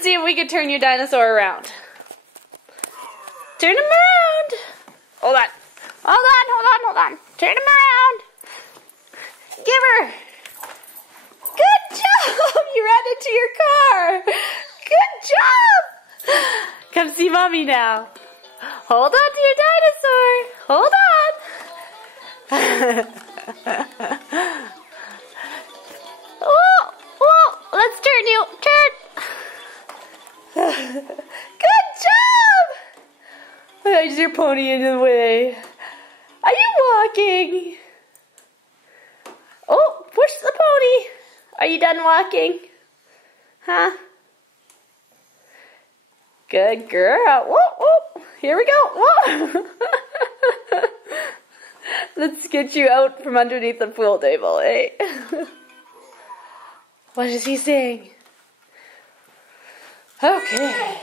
Let's see if we can turn your dinosaur around. Turn him around. Hold on. Hold on. Turn him around. Give her. Good job. You ran into your car. Good job. Come see Mommy now. Hold on to your dinosaur. Hold on. Let's turn you. Turn. Good job. There's your pony in the way. Are you walking? Oh, push the pony. Are you done walking? Huh? Good girl. Whoa. Here we go. Whoa. Let's get you out from underneath the pool table, eh? What is he saying? Okay.